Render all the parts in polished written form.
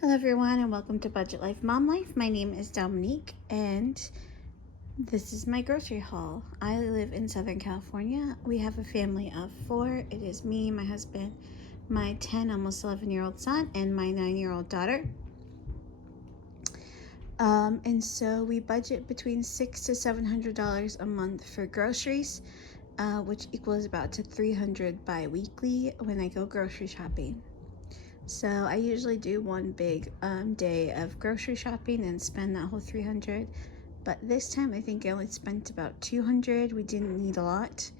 Hello everyone and welcome to Budget Life Mom Life. My name is Dominique and this is my grocery haul. I live in Southern California. We have a family of 4. It is me, my husband, my 10, almost 11-year-old son, and my 9-year-old daughter. And so we budget between $600 to $700 a month for groceries, which equals about to $300 bi-weekly when I go grocery shopping. So I usually do one big day of grocery shopping and spend that whole $300. But this time I think I only spent about $200. We didn't need a lot.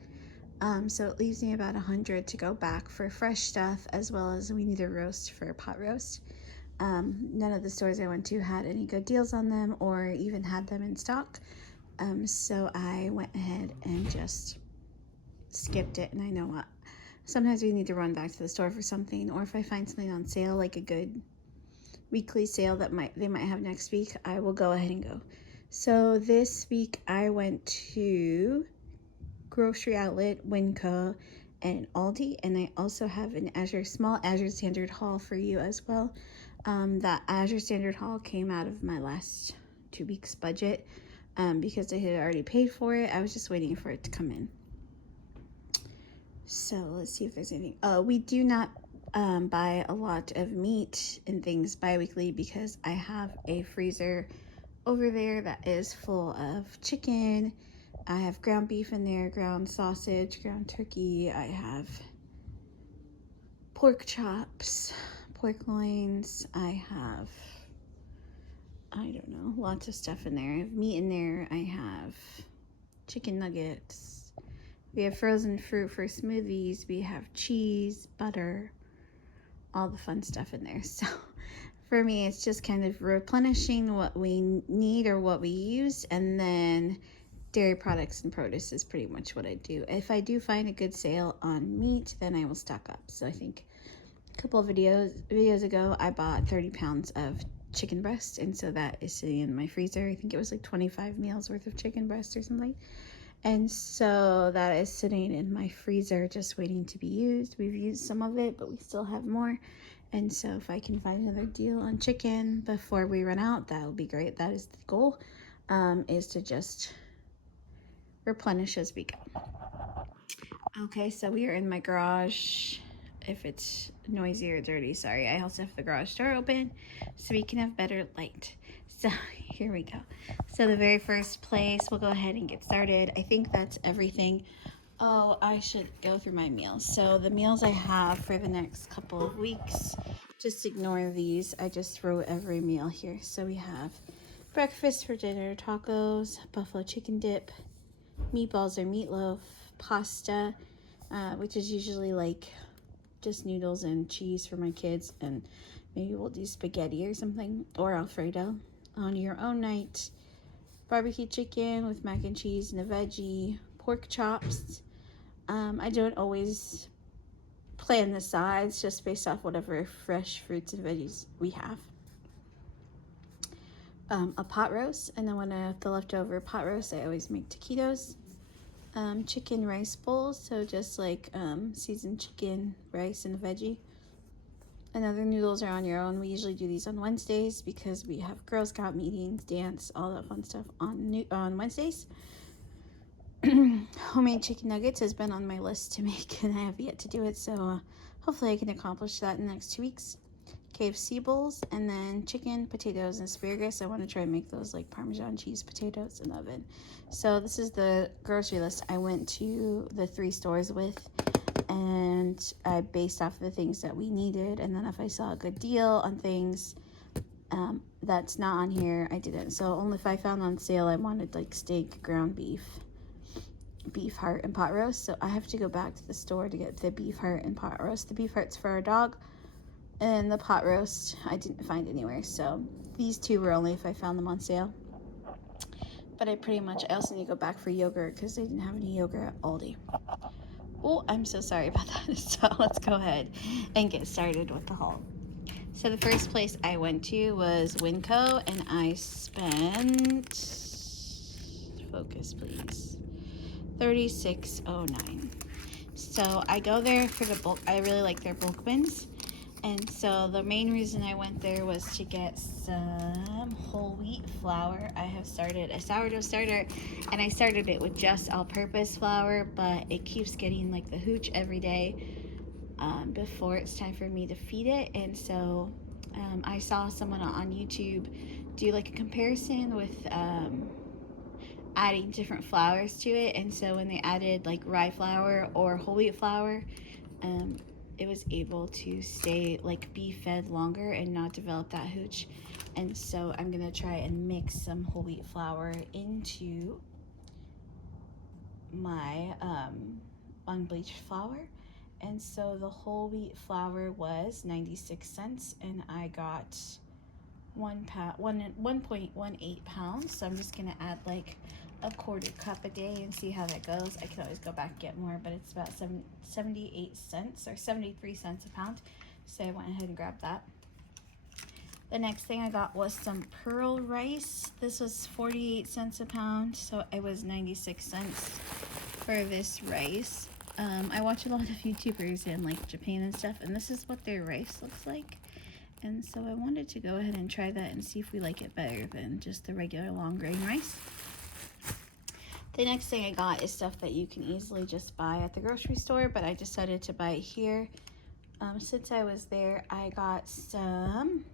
So it leaves me about $100 to go back for fresh stuff, as well as we need a roast for a pot roast. None of the stores I went to had any good deals on them or even had them in stock. So I went ahead and just skipped it. And I know what. Sometimes we need to run back to the store for something, or if I find something on sale, like a good weekly sale that they might have next week, I will go ahead and go. So this week I went to Grocery Outlet, WINCO, and Aldi, and I also have an small Azure Standard haul for you as well. That Azure Standard haul came out of my last 2 weeks budget because I had already paid for it. I was just waiting for it to come in. So let's see if there's anything. We do not buy a lot of meat and things bi-weekly because I have a freezer over there that is full of chicken. I have ground beef in there, ground sausage, ground turkey. I have pork chops, pork loins. I have, I don't know, lots of stuff in there. I have meat in there. I have chicken nuggets. We have frozen fruit for smoothies. We have cheese, butter, all the fun stuff in there. So for me, it's just kind of replenishing what we need or what we use. And then dairy products and produce is pretty much what I do. If I do find a good sale on meat, then I will stock up. So I think a couple of videos ago, I bought 30 pounds of chicken breast. And so that is sitting in my freezer. I think it was like 25 meals worth of chicken breast or something. And so that is sitting in my freezer just waiting to be used. We've used some of it, but we still have more. And so if I can find another deal on chicken before we run out, that would be great. That is the goal, is to just replenish as we go. Okay, so we are in my garage. If it's noisy or dirty, sorry. I also have the garage door open so we can have better light. So here we go. So the very first place, we'll go ahead and get started. I think that's everything. Oh, I should go through my meals. So the meals I have for the next couple of weeks, just ignore these. I just throw every meal here. So we have breakfast for dinner, tacos, buffalo chicken dip, meatballs or meatloaf, pasta, which is usually like just noodles and cheese for my kids, and maybe we'll do spaghetti or something, or Alfredo on your own night, barbecue chicken with mac and cheese and a veggie, pork chops. I don't always plan the sides, just based off whatever fresh fruits and veggies we have. A pot roast, and then when I have the leftover pot roast, I always make taquitos. Chicken rice bowls, so just like seasoned chicken, rice, and a veggie. And other noodles are on your own. We usually do these on Wednesdays because we have Girl Scout meetings, dance, all that fun stuff on Wednesdays. Homemade chicken nuggets has been on my list to make, and I have yet to do it, so hopefully I can accomplish that in the next 2 weeks. KFC bowls, and then chicken, potatoes, and asparagus. I want to try and make those like Parmesan cheese potatoes in the oven. So this is the grocery list I went to the 3 stores with, and I based off the things that we needed, and then if I saw a good deal on things that's not on here, I didn't. So only if I found on sale, I wanted like steak, ground beef, beef heart, and pot roast. So I have to go back to the store to get the beef heart and pot roast. The beef heart's for our dog, and the pot roast I didn't find anywhere. So these 2 were only if I found them on sale. But I also need to go back for yogurt because they didn't have any yogurt at Aldi. Oh, I'm so sorry about that. So let's go ahead and get started with the haul. So the first place I went to was WINCO, and I spent, focus please, $36.09. So I go there for the bulk. I really like their bulk bins. And so the main reason I went there was to get some whole wheat flour. I have started a sourdough starter, and I started it with just all-purpose flour, but it keeps getting like the hooch every day before it's time for me to feed it. And so I saw someone on YouTube do like a comparison with adding different flours to it. And so when they added like rye flour or whole wheat flour, um, it was able to stay like be fed longer and not develop that hooch. And so I'm gonna try and mix some whole wheat flour into my unbleached flour. And so the whole wheat flour was 96 cents, and I got 1.18 pounds. So I'm just gonna add like a quarter cup a day and see how that goes. I can always go back and get more, but it's about 78 cents or 73 cents a pound. So I went ahead and grabbed that. The next thing I got was some pearl rice. This was 48 cents a pound, so it was 96 cents for this rice. I watch a lot of YouTubers in like Japan and stuff, and this is what their rice looks like. And so I wanted to go ahead and try that and see if we like it better than just the regular long grain rice. The next thing I got is stuff that you can easily just buy at the grocery store, but I decided to buy it here. Since I was there, I got some,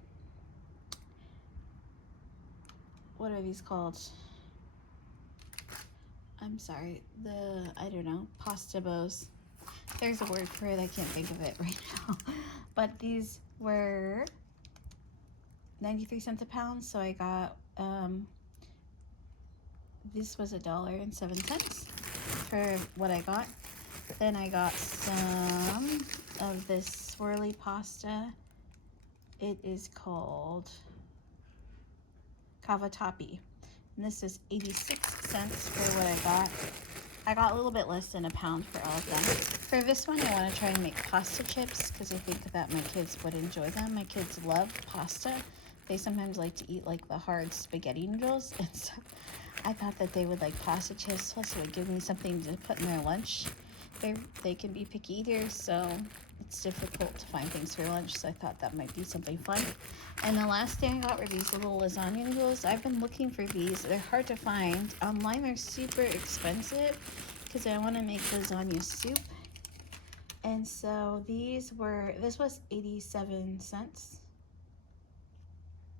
what are these called? I'm sorry, I don't know, pasta bows. There's a word for it, I can't think of it right now. But these were 93 cents a pound, so I got, this was $1.07 for what I got. Then I got some of this swirly pasta. It is called cavatappi. And this is 86 cents for what I got. I got a little bit less than a pound for all of them. For this one, I want to try and make pasta chips because I think that my kids would enjoy them. My kids love pasta. They sometimes like to eat like the hard spaghetti noodles, and so I thought that they would like pasta chips, plus it would give me something to put in their lunch. They can be picky eaters, so it's difficult to find things for lunch, so I thought that might be something fun. And the last thing I got were these little lasagna noodles. I've been looking for these. They're hard to find. Online they're super expensive because I want to make lasagna soup. And so this was 87 cents,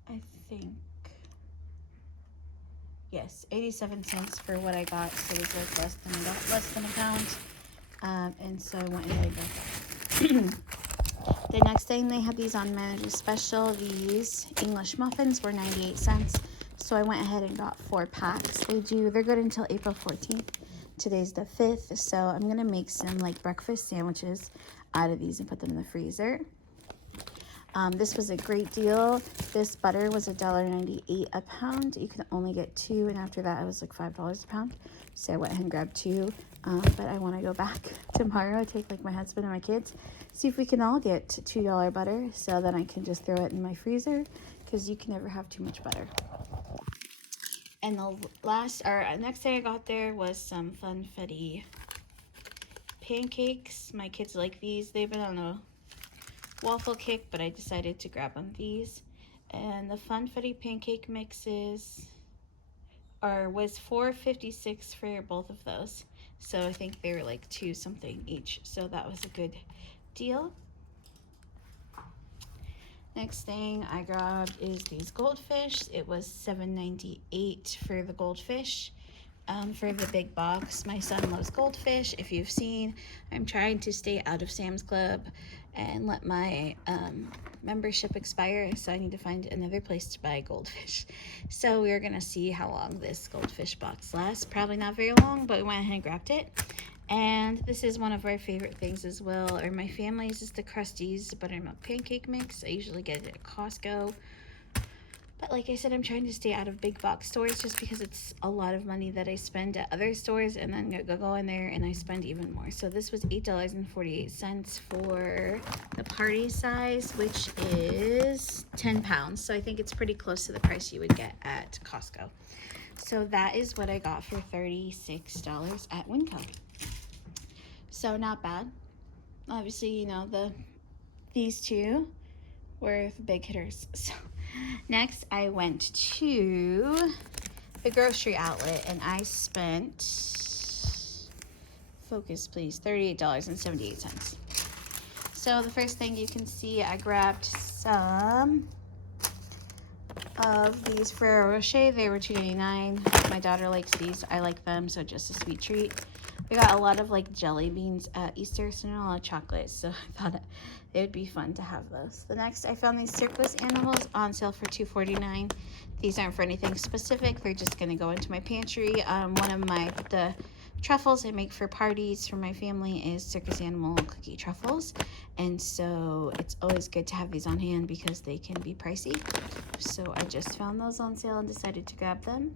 I think. Yes, 87 cents for what I got, so it was like less than a pound. And so I went ahead and got that. The next thing, they had these on Manager Special. These English muffins were 98 cents. So I went ahead and got 4 packs. They're good until April 14th. Today's the 5th, so I'm gonna make some like breakfast sandwiches out of these and put them in the freezer. This was a great deal. This butter was $1.98 a pound. You can only get 2, and after that it was like $5 a pound. So I went ahead and grabbed 2. But I want to go back tomorrow, take like my husband and my kids, see if we can all get $2 butter, so then I can just throw it in my freezer, because you can never have too much butter. And the next thing I got there was some funfetti pancakes. My kids like these. They've been on a waffle kick, but I decided to grab them these. And the funfetti pancake mixes was $4.56 for both of those. So I think they were like $2 something each. So that was a good deal. Next thing I grabbed is these goldfish. It was $7.98 for the goldfish. For the big box. My son loves goldfish. If you've seen, I'm trying to stay out of Sam's Club and let my membership expire, so I need to find another place to buy goldfish. So we're gonna see how long this goldfish box lasts. Probably not very long, but we went ahead and grabbed it. And this is one of our favorite things as well, or my family's, is the Krusteaz buttermilk pancake mix. I usually get it at Costco. But like I said, I'm trying to stay out of big box stores just because it's a lot of money that I spend at other stores, and then go in there and I spend even more. So this was $8.48 for the party size, which is 10 pounds. So I think it's pretty close to the price you would get at Costco. So that is what I got for $36 at WINCO. So not bad. Obviously, you know, the these two were the big hitters. So next I went to the grocery outlet and I spent, focus please, $38.78. So the first thing you can see, I grabbed some of these Ferrero Rocher. They were $2.99. My daughter likes these. I like them, so just a sweet treat. We got a lot of like jelly beans at Easter, so not a lot of chocolate, so I thought it would be fun to have those. The next, I found these circus animals on sale for $2.49. These aren't for anything specific. They're just going to go into my pantry. One of the truffles I make for parties for my family is circus animal cookie truffles, and so it's always good to have these on hand because they can be pricey. So I just found those on sale and decided to grab them.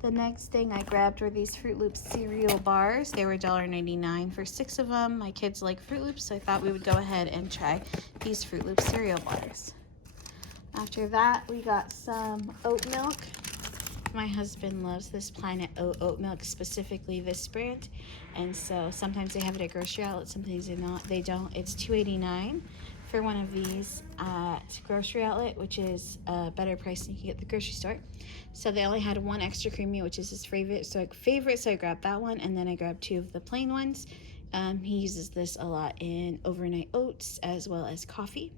The next thing I grabbed were these Fruit Loops cereal bars. They were $1.99 for 6 of them. My kids like Fruit Loops, so I thought we would go ahead and try these Fruit Loops cereal bars. After that, we got some oat milk. My husband loves this Planet oat milk, specifically this brand, and so sometimes they have it at grocery outlet, sometimes they don't. It's $2.89 for one of these at grocery outlet, which is a better price than you can get at the grocery store. So they only had one extra creamy, which is his favorite, so I grabbed that one, and then I grabbed 2 of the plain ones. He uses this a lot in overnight oats as well as coffee.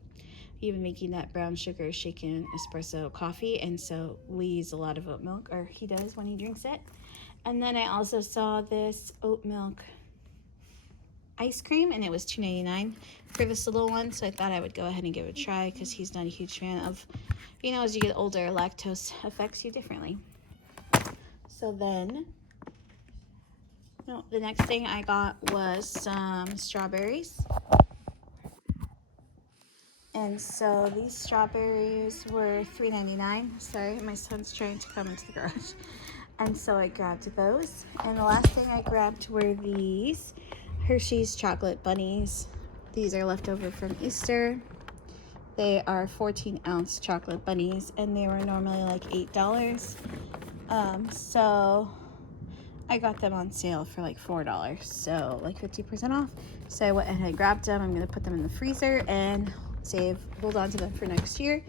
Even making that brown sugar shaken espresso coffee, and so we use a lot of oat milk, or he does when he drinks it. And then I also saw this oat milk ice cream, and it was $2.99 for this little one, so I thought I would go ahead and give it a try because he's not a huge fan of, you know, as you get older, lactose affects you differently. So then, the next thing I got was some strawberries. And so these strawberries were $3.99. Sorry, my son's trying to come into the garage. And so I grabbed those. And the last thing I grabbed were these Hershey's chocolate bunnies. These are left over from Easter. They are 14-ounce chocolate bunnies, and they were normally like $8. So I got them on sale for like $4, so like 50% off. So I went ahead and grabbed them. I'm going to put them in the freezer and hold on to them for next year,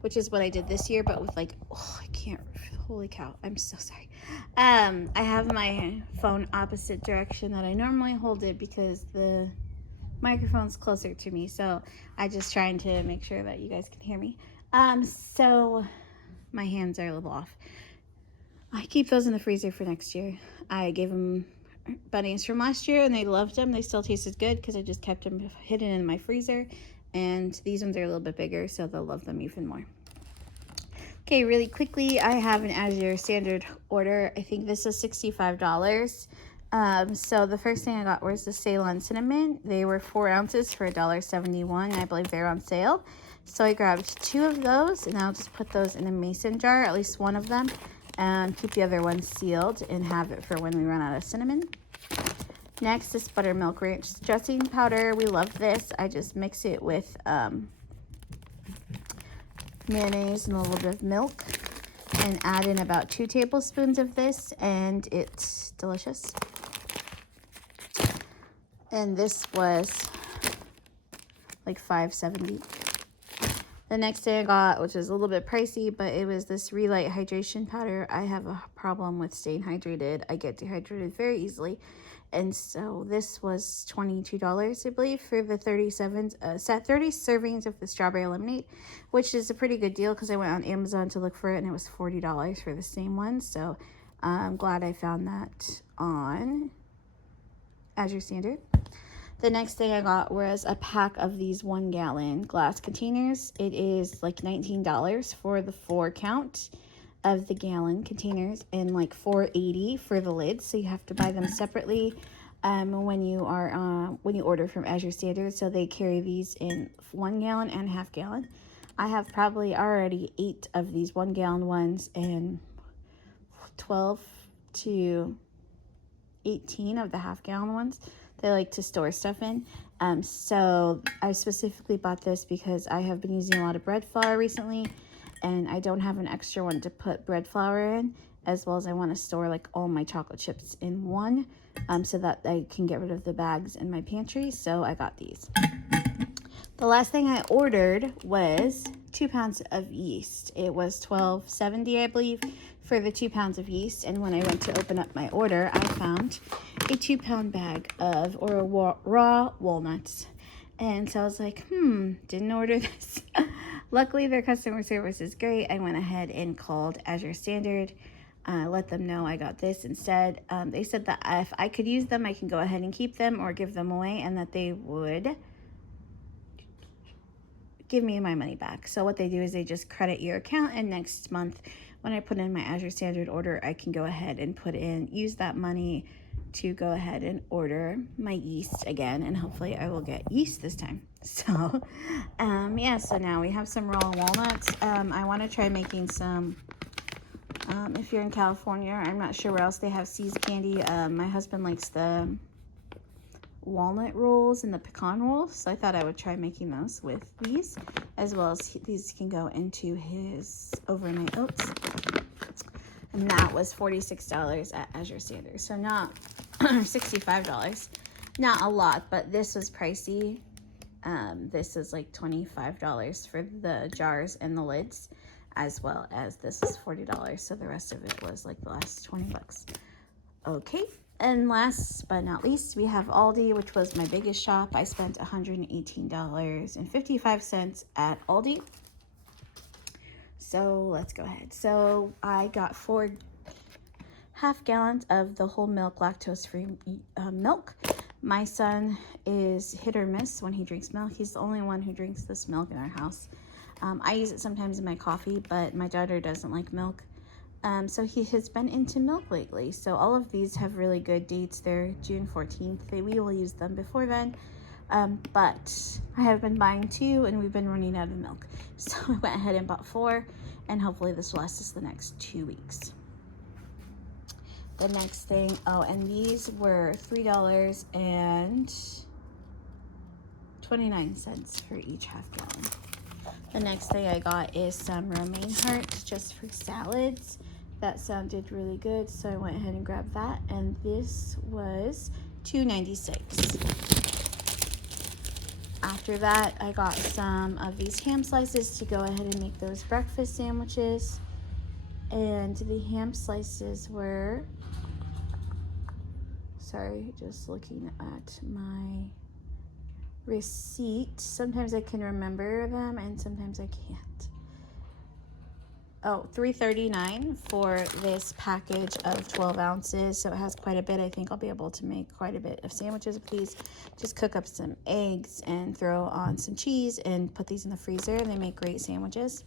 which is what I did this year, but with like, I can't, holy cow, I'm so sorry. I have my phone opposite direction that I normally hold it because the microphone's closer to me, so I just trying to make sure that you guys can hear me. So my hands are a little off. I keep those in the freezer for next year. I gave them bunnies from last year and they loved them. They still tasted good because I just kept them hidden in my freezer. And these ones are a little bit bigger, so they'll love them even more. Okay, really quickly, I have an Azure Standard order. I think this is $65. So the first thing I got was the Ceylon cinnamon. They were 4 ounces for $1.71. I believe they're on sale. So I grabbed 2 of those, and I'll just put those in a mason jar, at least one of them, and keep the other one sealed and have it for when we run out of cinnamon. Next is buttermilk ranch dressing powder. We love this. I just mix it with mayonnaise and a little bit of milk and add in about 2 tablespoons of this, and it's delicious. And this was like $5.70. The next thing I got, which is a little bit pricey, but it was this Relight hydration powder. I have a problem with staying hydrated. I get dehydrated very easily. And so this was $22, I believe, for the 30 servings of the strawberry lemonade, which is a pretty good deal because I went on Amazon to look for it and it was $40 for the same one. So I'm glad I found that on Azure Standard. The next thing I got was a pack of these 1-gallon glass containers. It is like $19 for the 4 count of the gallon containers and like $4.80 for the lids. So you have to buy them separately when you order from Azure Standard. So they carry these in 1 gallon and half gallon. I have probably already 8 of these 1-gallon ones and 12 to 18 of the half-gallon ones. They like to store stuff in. So I specifically bought this because I have been using a lot of bread flour recently, and I don't have an extra one to put bread flour in, as well as I want to store like all my chocolate chips in one, so that I can get rid of the bags in my pantry. So I got these. The last thing I ordered was 2 pounds of yeast. It was $12.70, I believe, for the 2 pounds of yeast. And when I went to open up my order, I found a 2-pound bag of raw walnuts. And so I was like, didn't order this. Luckily, their customer service is great. I went ahead and called Azure Standard. Let them know I got this instead. They said that if I could use them, I can go ahead and keep them or give them away, and that they would give me my money back. So what they do is they just credit your account, and next month when I put in my Azure Standard order, I can go ahead and use that money to go ahead and order my yeast again, and hopefully I will get yeast this time. So yeah, so now we have some raw walnuts. I want to try making some, if you're in California, I'm not sure where else they have See's candy. My husband likes the walnut rolls and the pecan rolls, so I thought I would try making those with these, as well as these can go into his overnight oats. And that was $46 at Azure Standard, so not $65, not a lot, but this was pricey. This is like $25 for the jars and the lids, as well as this is $40, so the rest of it was like the last 20 bucks. Okay, and last but not least, we have Aldi, which was my biggest shop. I spent $118.55 at Aldi. So let's go ahead. So I got 4 half gallons of the whole milk, lactose-free milk. My son is hit or miss when he drinks milk. He's the only one who drinks this milk in our house. I use it sometimes in my coffee, but my daughter doesn't like milk. So he has been into milk lately. So all of these have really good dates. They're June 14th. We will use them before then. But I have been buying 2, and we've been running out of milk. So I went ahead and bought 4, and hopefully this will last us the next 2 weeks. The next thing, and these were $3.29 for each half gallon. The next thing I got is some romaine heart just for salads. That sounded really good, so I went ahead and grabbed that, and this was $2.96. After that, I got some of these ham slices to go ahead and make those breakfast sandwiches. And the ham slices were, sorry, just looking at my receipt. Sometimes I can remember them and sometimes I can't. $3.39 for this package of 12 ounces. So it has quite a bit. I think I'll be able to make quite a bit of sandwiches with these. Just cook up some eggs and throw on some cheese and put these in the freezer. They make great sandwiches.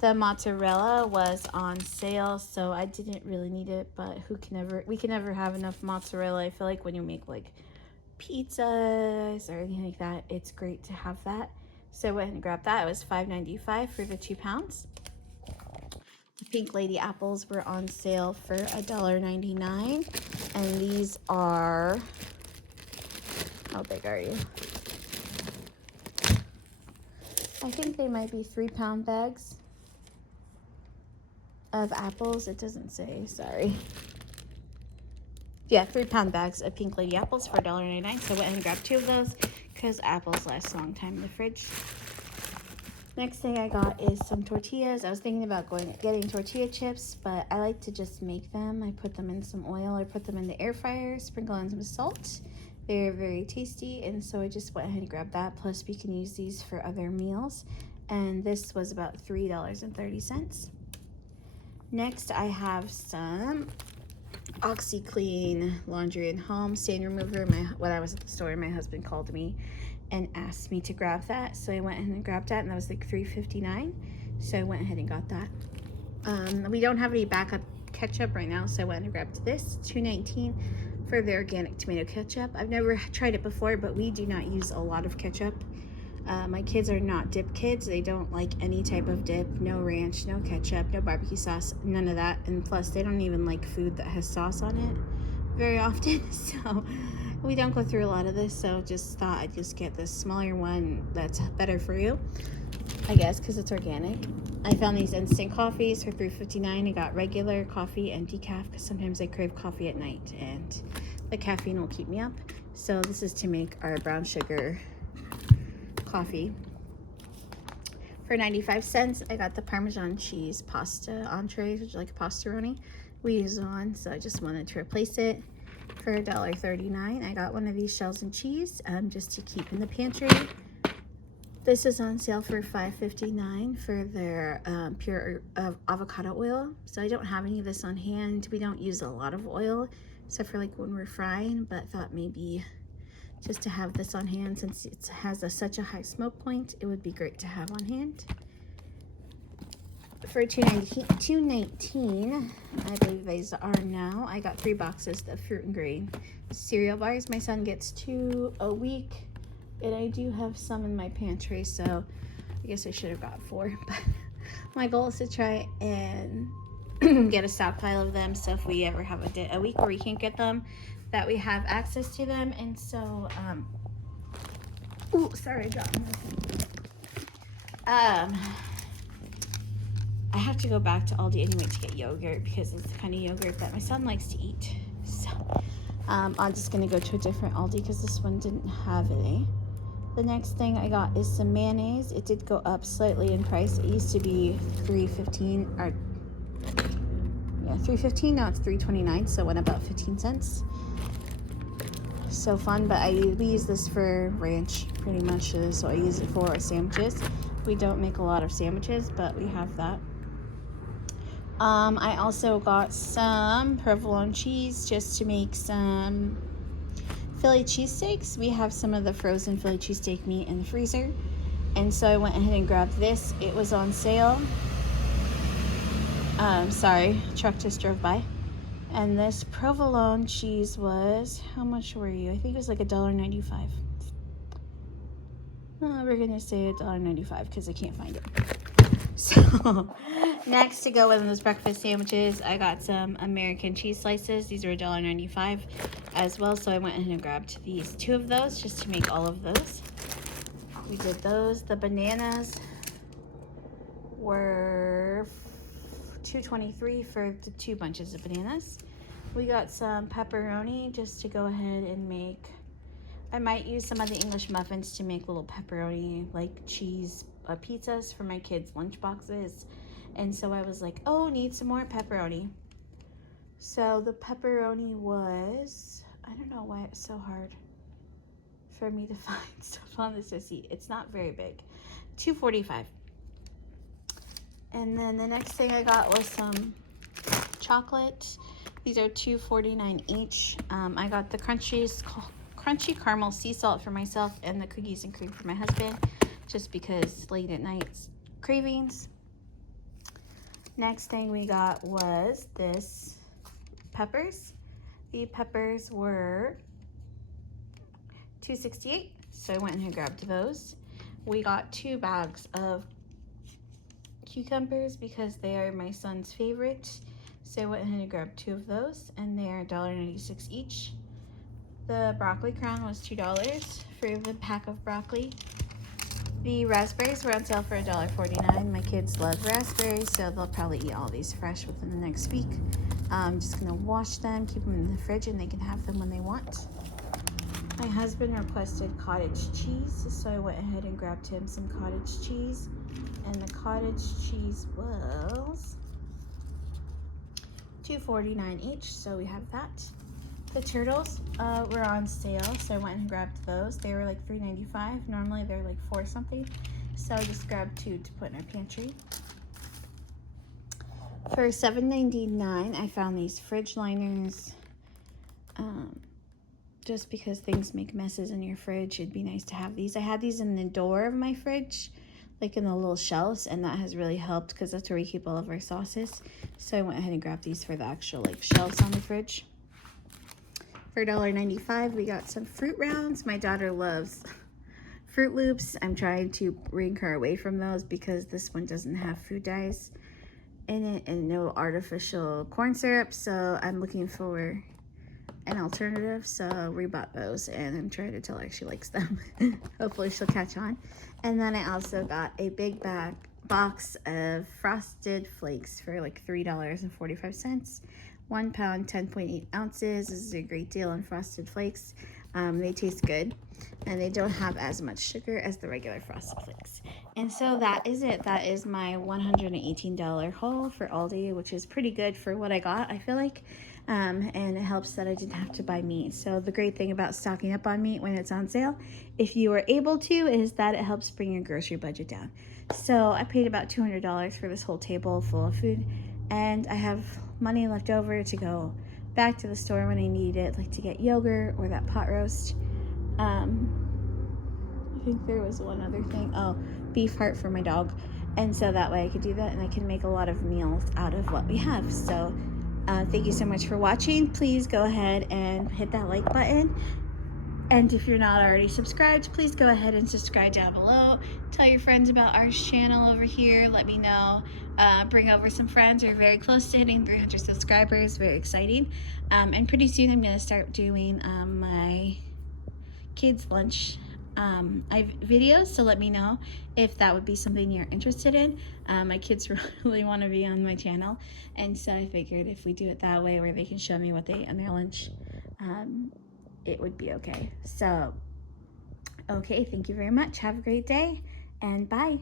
The mozzarella was on sale, so I didn't really need it, but we can never have enough mozzarella. I feel like when you make like pizzas or anything like that, it's great to have that. So I went and grabbed that. It was $5.95 for the 2 pounds. The Pink Lady apples were on sale for $1.99, and these are, how big are you? I think they might be 3-pound bags of apples. It doesn't say, sorry. Yeah, 3-pound bags of Pink Lady apples for $1.99. So I went ahead and grabbed 2 of those because apples last a long time in the fridge. Next thing I got is some tortillas. I was thinking about getting tortilla chips, but I like to just make them. I put them in some oil. I put them in the air fryer, sprinkle on some salt. They're very tasty, and so I just went ahead and grabbed that. Plus, we can use these for other meals. And this was about $3.30. Next, I have some OxiClean Laundry and Home Stain Remover. When I was at the store, my husband called me and asked me to grab that. So I went ahead and grabbed that, and that was like $3.59. So I went ahead and got that. We don't have any backup ketchup right now, so I went and grabbed this, $2.19 for the organic tomato ketchup. I've never tried it before, but we do not use a lot of ketchup. My kids are not dip kids. They don't like any type of dip. No ranch, no ketchup, no barbecue sauce, none of that. And plus, they don't even like food that has sauce on it very often. So we don't go through a lot of this. So just thought I'd just get this smaller one that's better for you, I guess, because it's organic. I found these instant coffees for $3.59. I got regular coffee and decaf because sometimes I crave coffee at night and the caffeine will keep me up. So this is to make our brown sugar coffee. For 95 cents, I got the Parmesan cheese pasta entrees, which is like a pastaroni we use on, so I just wanted to replace it. For $1.39, I got one of these shells and cheese just to keep in the pantry. This is on sale for $5.59 for their pure avocado oil. So I don't have any of this on hand. We don't use a lot of oil, except for like when we're frying, but thought maybe just to have this on hand, since it has such a high smoke point, it would be great to have on hand. For $2.19, I believe these are now, I got 3 boxes of fruit and grain cereal bars. My son gets 2 a week, and I do have some in my pantry, so I guess I should have got 4. But my goal is to try and get a stockpile of them, so if we ever have a week where we can't get them, that we have access to them. And so sorry, I dropped my phone. I have to go back to Aldi anyway to get yogurt, because it's the kind of yogurt that my son likes to eat. So I'm just gonna go to a different Aldi because this one didn't have any. The next thing I got is some mayonnaise. It did go up slightly in price. It used to be $3.15, or $3.15, now it's $3.29, so it went about 15 cents. So fun, but we use this for ranch pretty much, so I use it for our sandwiches. We don't make a lot of sandwiches, but we have that. I also got some provolone cheese just to make some Philly cheesesteaks. We have some of the frozen Philly cheesesteak meat in the freezer, and so I went ahead and grabbed this. It was on sale. Sorry, truck just drove by. And this provolone cheese was, how much were you? I think it was like $1.95. We're gonna say $1.95 because I can't find it. So next, to go with those breakfast sandwiches, I got some American cheese slices. These are $1.95 as well, so I went ahead and grabbed these 2 of those just to make all of those. We did those. The bananas were $2.23 for the 2 bunches of bananas. We got some pepperoni just to go ahead and make. I might use some of the English muffins to make little pepperoni, like cheese pizzas for my kids' lunch boxes. And so I was like, oh, need some more pepperoni. So the pepperoni was, I don't know why it's so hard for me to find stuff on this receipt. It's not very big. $2.45. And then the next thing I got was some chocolate. These are $2.49 each. I got the crunchy caramel sea salt for myself and the cookies and cream for my husband, just because late at night cravings. Next thing we got was this peppers. The peppers were $2.68, so I went and grabbed those. We got 2 bags of cucumbers because they are my son's favorite, so I went ahead and grabbed 2 of those, and they are $1.96 each. The broccoli crown was $2 for the pack of broccoli. The raspberries were on sale for $1.49. My kids love raspberries, so they'll probably eat all these fresh within the next week. I'm just gonna wash them, keep them in the fridge, and they can have them when they want. My husband requested cottage cheese, so I went ahead and grabbed him some cottage cheese. And the cottage cheese was $2.49 each, so we have that. The turtles were on sale, so I went and grabbed those. They were like $3.95. Normally they're like $4 something, so I just grabbed 2 to put in our pantry. For $7.99, I found these fridge liners. Just because things make messes in your fridge, it'd be nice to have these. I had these in the door of my fridge, like in the little shelves, and that has really helped because that's where we keep all of our sauces. So I went ahead and grabbed these for the actual like shelves on the fridge. For $1.95, we got some fruit rounds. My daughter loves Fruit Loops. I'm trying to bring her away from those because this one doesn't have food dyes in it and no artificial corn syrup, so I'm looking for an alternative. So we bought those, and I'm trying to tell her she likes them. Hopefully she'll catch on. And then I also got a big box of Frosted Flakes for like $3.45. 1 pound, 10.8 ounces. This is a great deal on Frosted Flakes. They taste good, and they don't have as much sugar as the regular Frosted Flakes. And so that is it. That is my $118 haul for Aldi, which is pretty good for what I got, I feel like. And it helps that I didn't have to buy meat. So the great thing about stocking up on meat when it's on sale, if you are able to, is that it helps bring your grocery budget down. So I paid about $200 for this whole table full of food, and I have money left over to go back to the store when I need it, like to get yogurt or that pot roast. I think there was one other thing. Oh, beef heart for my dog. And so that way I could do that, and I can make a lot of meals out of what we have. So thank you so much for watching. Please go ahead and hit that like button. And if you're not already subscribed, please go ahead and subscribe down below. Tell your friends about our channel over here. Let me know. Bring over some friends. We're very close to hitting 300 subscribers. Very exciting. And pretty soon I'm going to start doing my kids' lunch videos. So let me know if that would be something you're interested in. My kids really want to be on my channel. And so I figured if we do it that way, where they can show me what they eat on their lunch, it would be okay. So, okay, thank you very much. Have a great day, and bye.